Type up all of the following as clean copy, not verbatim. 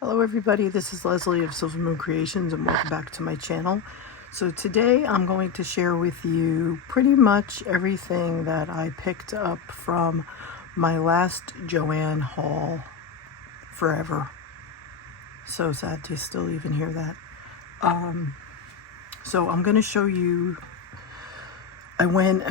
Hello everybody, this is Leslie of Silver Moon Creations and welcome back to my channel. So today I'm going to share with you pretty much everything that I picked up from my last JoAnn haul forever. So sad to still even hear that. So I'm going to show you, I went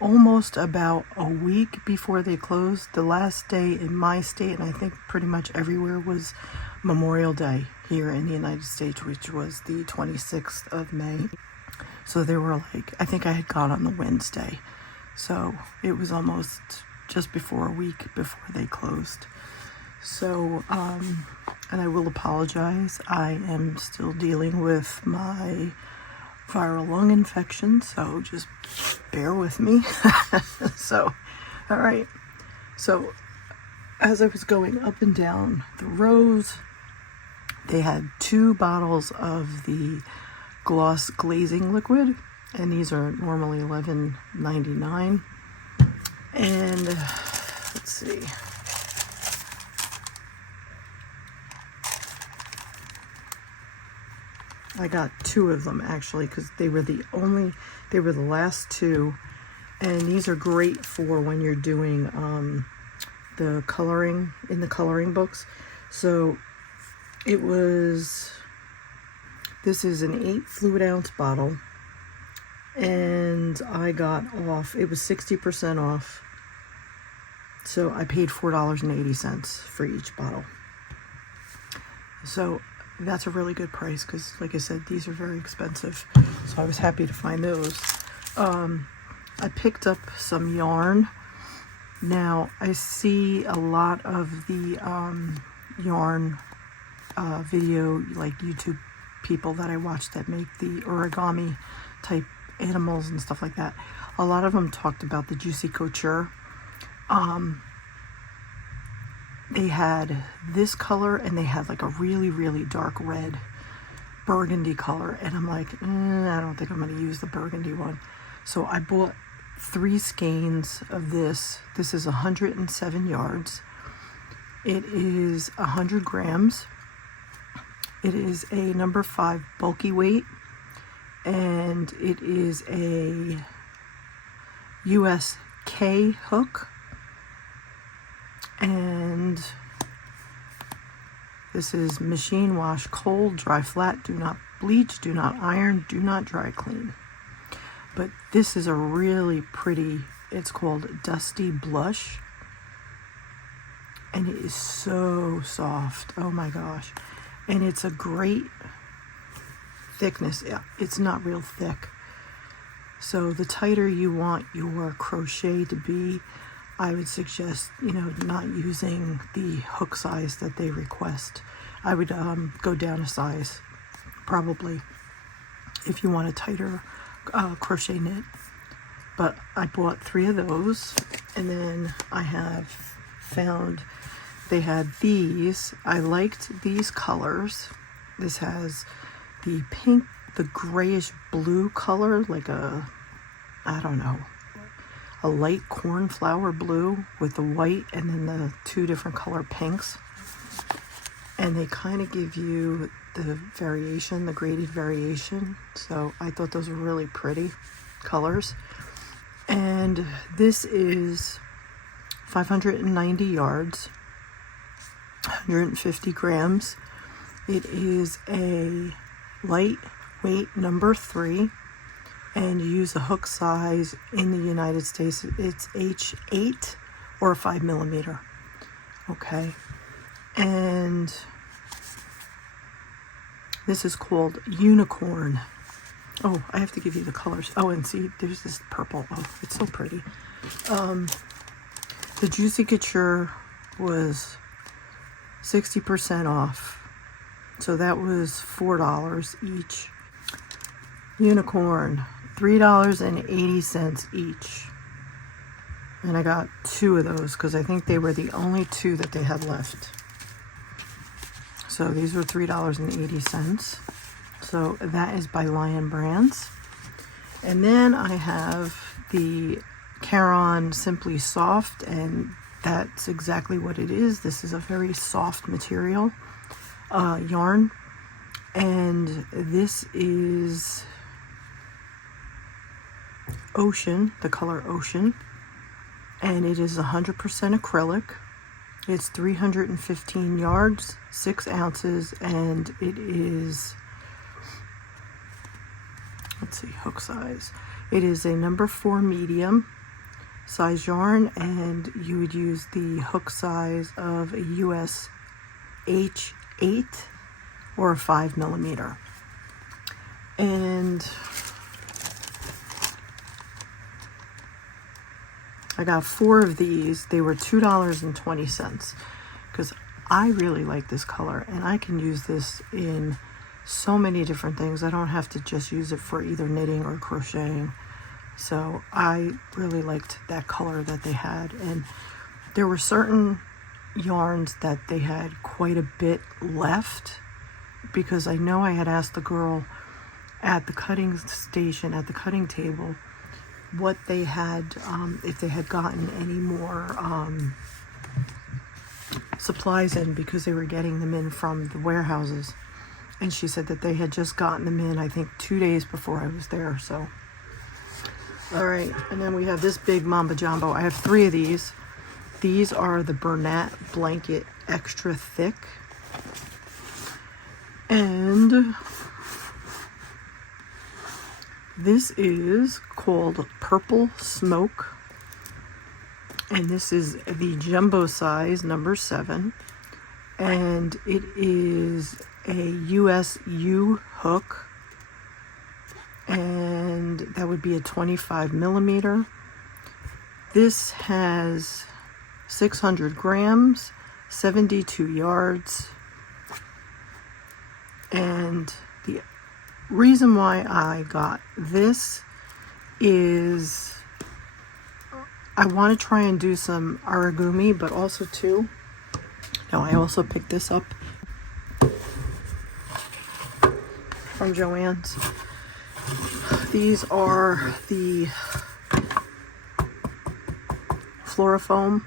almost about a week before they closed. The last day in my state, and I think pretty much everywhere, was Memorial Day here in the United States, which was the 26th of May. So they were like, I think I had gone on the Wednesday. So it was almost just before a week before they closed. So, and I will apologize. I am still dealing with my viral lung infection, so just bear with me. So, all right. So, as I was going up and down the rows, they had 2 bottles of the gloss glazing liquid, and these are normally $11.99. And let's see. I got 2 of them actually because they were the last 2, and these are great for when you're doing the coloring in the coloring books. So this is an 8 fluid ounce bottle, and I got off, it was 60% off. So I paid $4.80 for each bottle. So that's a really good price because, like I said, these are very expensive. So I was happy to find those. I picked up some yarn. Now, I see a lot of the yarn video, like YouTube people that I watch that make the origami type animals and stuff like that. A lot of them talked about the Juicy Couture. They had this color, and they had like a really, really dark red burgundy color. And I'm like, I don't think I'm going to use the burgundy one. So I bought 3 skeins of this. This is 107 yards. It is 100 grams. It is a number 5 bulky weight. And it is a USK hook. And this is machine wash, cold, dry flat, do not bleach, do not iron, do not dry clean. But this is a really pretty, it's called Dusty Blush. And it is so soft. Oh my gosh. And it's a great thickness. It's not real thick. So the tighter you want your crochet to be, I would suggest, not using the hook size that they request. I would go down a size, probably, if you want a tighter crochet knit. But I bought 3 of those, and then I have found they had these. I liked these colors. This has the pink, the grayish blue color, like a, I don't know, a light cornflower blue with the white, and then the 2 different color pinks. And they kind of give you the variation, the graded variation. So I thought those were really pretty colors. And this is 590 yards, 150 grams. It is a lightweight number 3. And you use a hook size in the United States, it's H8 or 5 millimeter. Okay. And this is called Unicorn. Oh, I have to give you the colors. Oh, and see, there's this purple. Oh, it's so pretty. The Juicy Couture was 60% off. So that was $4 each. Unicorn, $3.80 each. And I got 2 of those because I think they were the only 2 that they had left. So these were $3.80. So that is by Lion Brands. And then I have the Caron Simply Soft, and that's exactly what it is. This is a very soft material, yarn, and this is Ocean, the color Ocean, and it is 100% acrylic. It's 315 yards, 6 ounces, and it is, let's see, hook size. It is a number 4 medium size yarn, and you would use the hook size of a US H8 or a 5mm. And I got 4 of these. They were $2.20 because I really like this color, and I can use this in so many different things. I don't have to just use it for either knitting or crocheting. So I really liked that color that they had, and there were certain yarns that they had quite a bit left, because I know I had asked the girl at the cutting station, at the cutting table, what they had, if they had gotten any more supplies in, because they were getting them in from the warehouses. And she said that they had just gotten them in, I think 2 days before I was there. So all right, and then we have this big Mamba Jumbo. I have 3 of these. These are the Bernat Blanket Extra Thick, and this is called Purple Smoke, and this is the jumbo size, number 7, and it is a USU hook, and that would be a 25mm. This has 600 grams, 72 yards, and the reason why I got this is I want to try and do some origami, but also too, no, I also picked this up from JoAnn's. These are the Florifoam.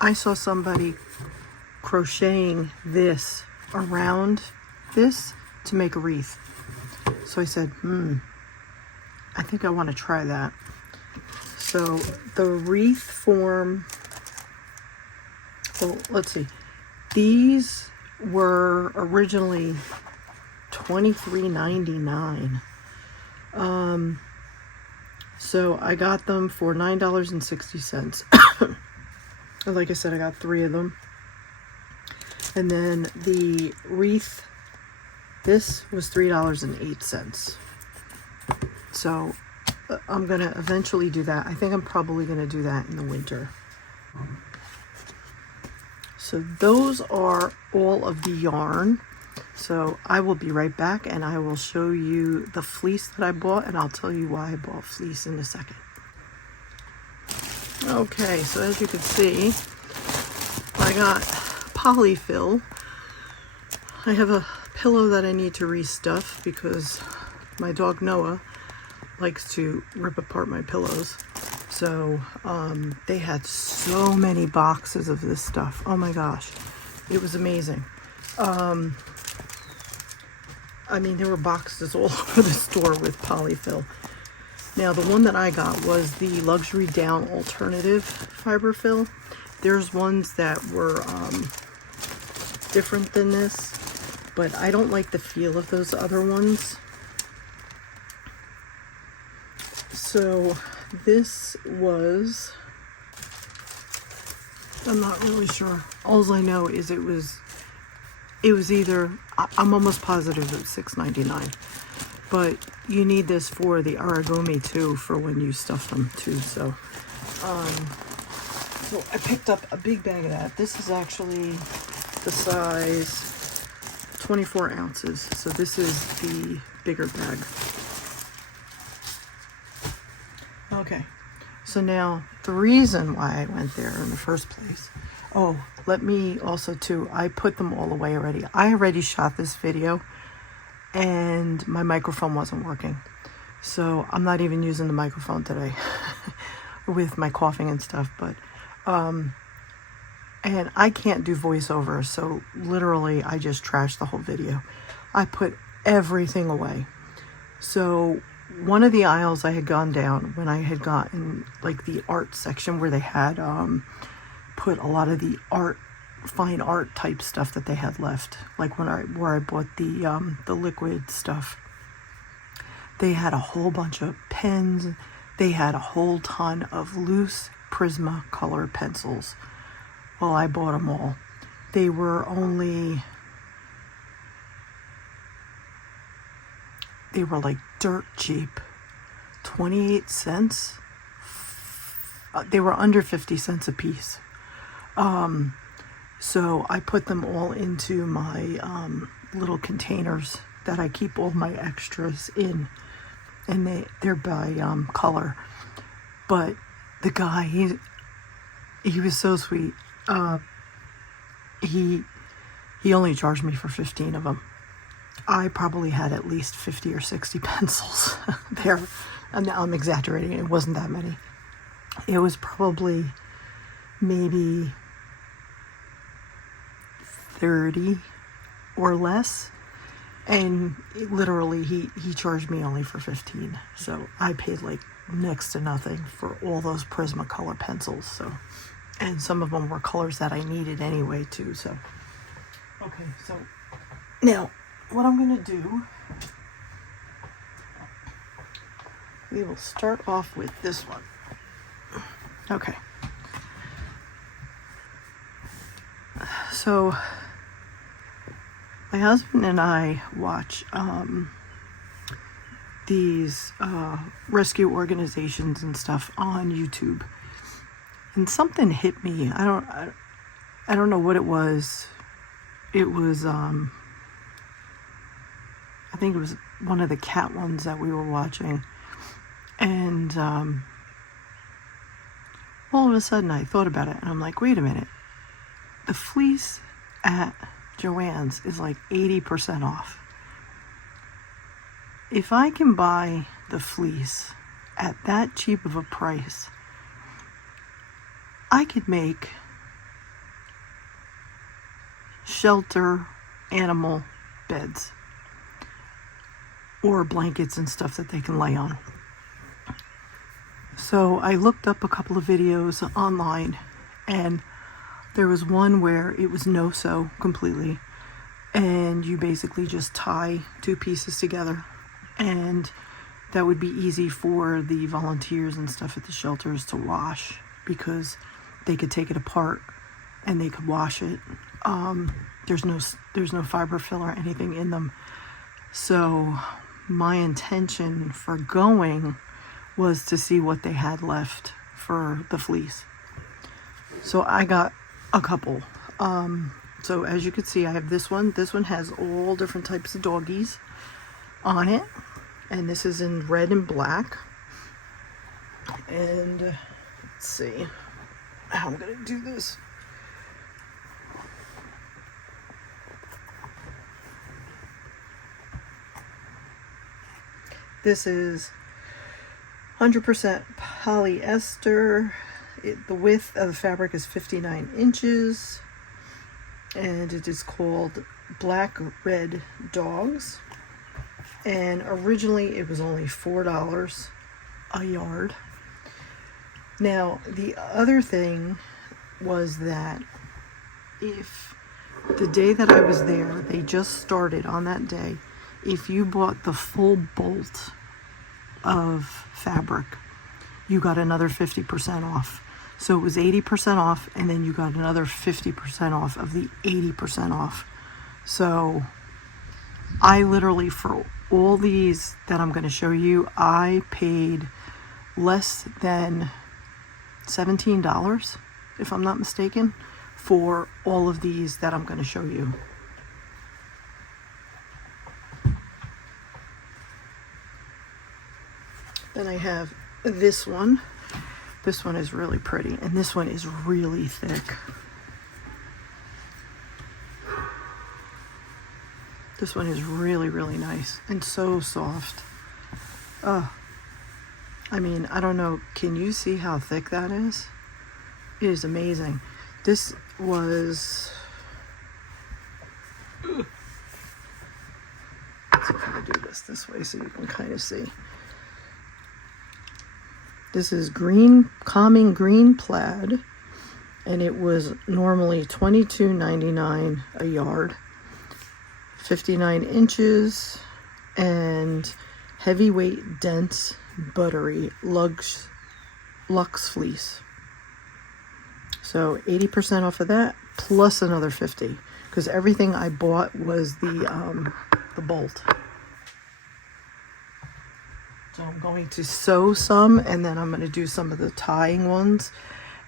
I saw somebody crocheting this around this to make a wreath. So I said, I think I want to try that. So the wreath form, well, let's see. These were originally $23.99. So I got them for $9.60. Like I said, I got 3 of them. And then the wreath, this was $3.08. So I'm gonna eventually do that. I think I'm probably gonna do that in the winter. So those are all of the yarn. So I will be right back, and I will show you the fleece that I bought, and I'll tell you why I bought fleece in a second. Okay, so as you can see, I got polyfill. I have a pillow that I need to restuff because my dog Noah likes to rip apart my pillows. So they had so many boxes of this stuff. Oh my gosh, it was amazing. I mean, there were boxes all over the store with polyfill. Now, the one that I got was the Luxury Down Alternative Fiber Fill. There's ones that were different than this, but I don't like the feel of those other ones. So this was, I'm not really sure. All I know is it was either, I'm almost positive it was $6.99, but you need this for the origami too, for when you stuff them too. So so I picked up a big bag of that. This is actually the size 24 ounces. So this is the bigger bag. Okay, so now the reason why I went there in the first place. Oh, let me also too, I put them all away already. I already shot this video and my microphone wasn't working. So I'm not even using the microphone today with my coughing and stuff, but And I can't do voiceover, so literally I just trashed the whole video. I put everything away. So one of the aisles I had gone down when I had gotten like the art section where they had put a lot of the art, fine art type stuff that they had left, like where I bought the liquid stuff. They had a whole bunch of pens. They had a whole ton of loose Prismacolor pencils. Well, I bought them all. They were like dirt cheap, 28 cents. They were under 50 cents a piece. So I put them all into my little containers that I keep all my extras in, and they're by color. But the guy, he was so sweet. He only charged me for 15 of them. I probably had at least 50 or 60 pencils there. And I'm exaggerating. It wasn't that many. It was probably maybe 30 or less. And literally he charged me only for 15. So I paid like next to nothing for all those Prismacolor pencils. So, and some of them were colors that I needed anyway too. So, okay, so now what I'm going to do, we will start off with this one. Okay. So my husband and I watch these rescue organizations and stuff on YouTube, and something hit me. I don't know what it was. It was I think it was one of the cat ones that we were watching, and all of a sudden I thought about it, and I'm like, wait a minute, the fleece at JoAnn's is like 80% off. If I can buy the fleece at that cheap of a price, I could make shelter animal beds or blankets and stuff that they can lay on. So I looked up a couple of videos online, and there was one where it was no-sew completely, and you basically just tie two pieces together, and that would be easy for the volunteers and stuff at the shelters to wash, because they could take it apart and they could wash it. There's no fiber fill or anything in them. So my intention for going was to see what they had left for the fleece. So I got a couple. So as you can see, I have this one. This one has all different types of doggies on it, and this is in red and black. And let's see how I'm gonna do this. This is 100% polyester. The width of the fabric is 59 inches, and it is called Black Red Dogs. And originally it was only $4 a yard. Now the other thing was that if the day that I was there, they just started on that day, if you bought the full bolt of fabric, you got another 50% off. So it was 80% off, and then you got another 50% off of the 80% off. So I literally, for all these that I'm going to show you, I paid less than $17, if I'm not mistaken, for all of these that I'm going to show you. Then I have this one. This one is really pretty, and this one is really thick. This one is really, really nice and so soft. I mean, I don't know, can you see how thick that is? It is amazing. This was, let's see if I can do this way so you can kind of see. This is green, calming green plaid, and it was normally $22.99 a yard, 59 inches, and heavyweight, dense, buttery Lux fleece. So 80% off of that, plus another 50, because everything I bought was the bolt. So I'm going to sew some, and then I'm going to do some of the tying ones,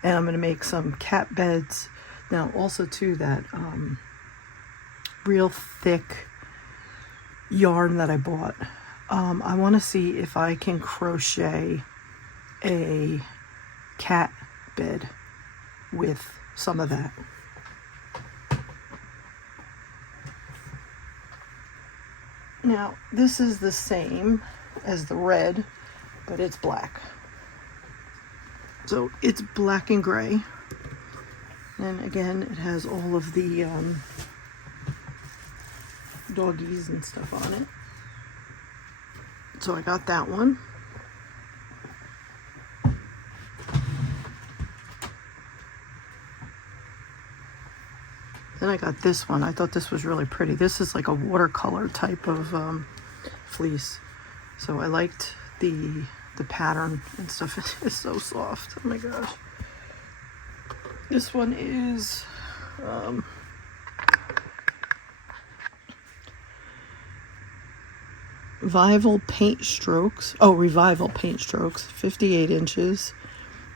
and I'm going to make some cat beds. Now also too, that real thick yarn that I bought, I want to see if I can crochet a cat bed with some of that. Now this is the same as the red, but it's black. So it's black and gray. And again, it has all of the doggies and stuff on it. So I got that one. Then I got this one. I thought this was really pretty. This is like a watercolor type of fleece. So I liked the pattern and stuff. It's so soft. Oh my gosh. This one is Revival Paint Strokes. Oh, Revival Paint Strokes, 58 inches.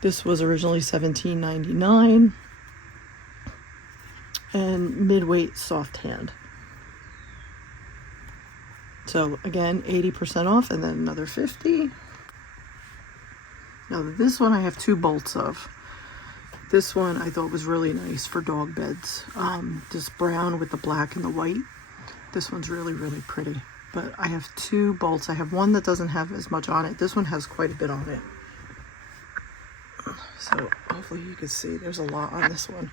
This was originally $17.99. And midweight soft hand. So again, 80% off, and then another 50. Now this one I have 2 bolts of. This one I thought was really nice for dog beds. This brown with the black and the white. This one's really, really pretty. But I have 2 bolts. I have one that doesn't have as much on it. This one has quite a bit on it. So hopefully you can see there's a lot on this one.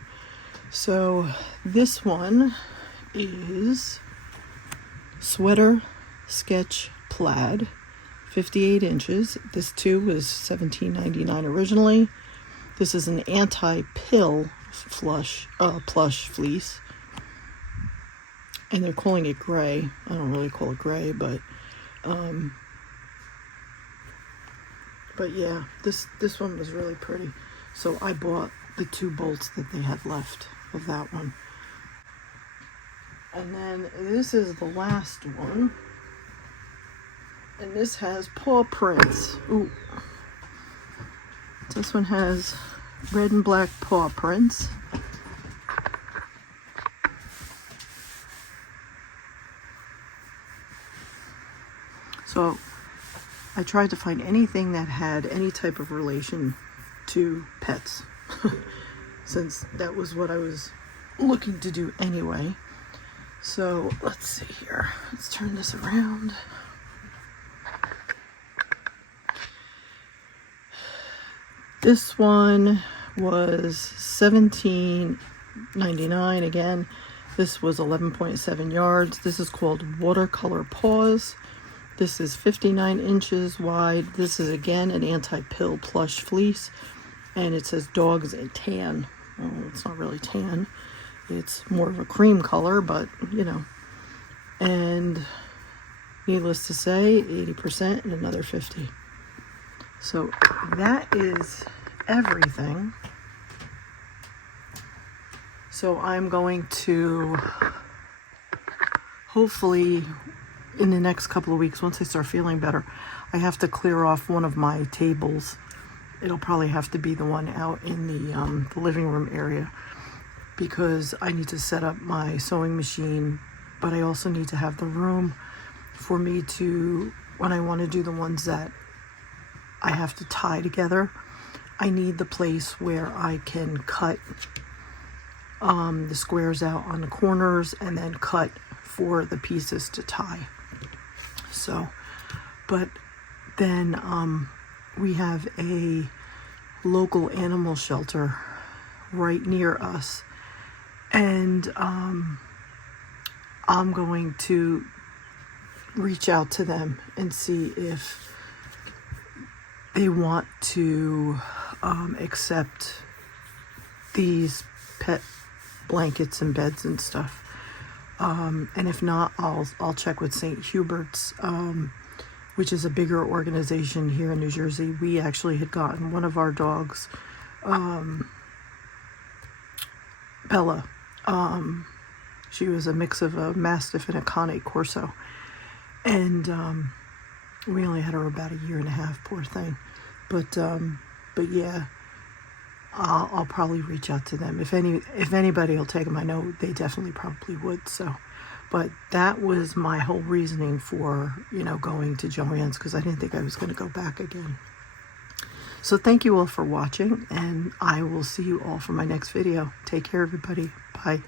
So this one is Sweater Sketch Plaid, 58 inches. This too was $17.99 originally. This is an anti-pill plush fleece. And they're calling it gray. I don't really call it gray, but yeah, this one was really pretty. So I bought the 2 bolts that they had left of that one. And then this is the last one. And this has paw prints. Ooh. This one has red and black paw prints. So I tried to find anything that had any type of relation to pets, since that was what I was looking to do anyway. So let's see here. Let's turn this around. This one was $17.99 again. This was 11.7 yards. This is called Watercolor Paws. This is 59 inches wide. This is again an anti-pill plush fleece, and it says dogs in tan. Well, it's not really tan. It's more of a cream color, but you know. And needless to say, 80% and another 50. So that is everything. So I'm going to hopefully in the next couple of weeks, once I start feeling better, I have to clear off one of my tables. It'll probably have to be the one out in the living room area, because I need to set up my sewing machine, but I also need to have the room for me to, when I want to do the ones that I have to tie together, I need the place where I can cut the squares out on the corners and then cut for the pieces to tie. So, but then we have a local animal shelter right near us. And I'm going to reach out to them and see if they want to accept these pet blankets and beds and stuff. And if not, I'll check with St. Hubert's, which is a bigger organization here in New Jersey. We actually had gotten one of our dogs, Bella. She was a mix of a Mastiff and a Cane Corso. And we only had her about 1.5 years, poor thing. But yeah, I'll probably reach out to them. If anybody will take them, I know they definitely probably would. So, but that was my whole reasoning for, going to JoAnn's, because I didn't think I was going to go back again. So thank you all for watching, and I will see you all for my next video. Take care, everybody. Bye.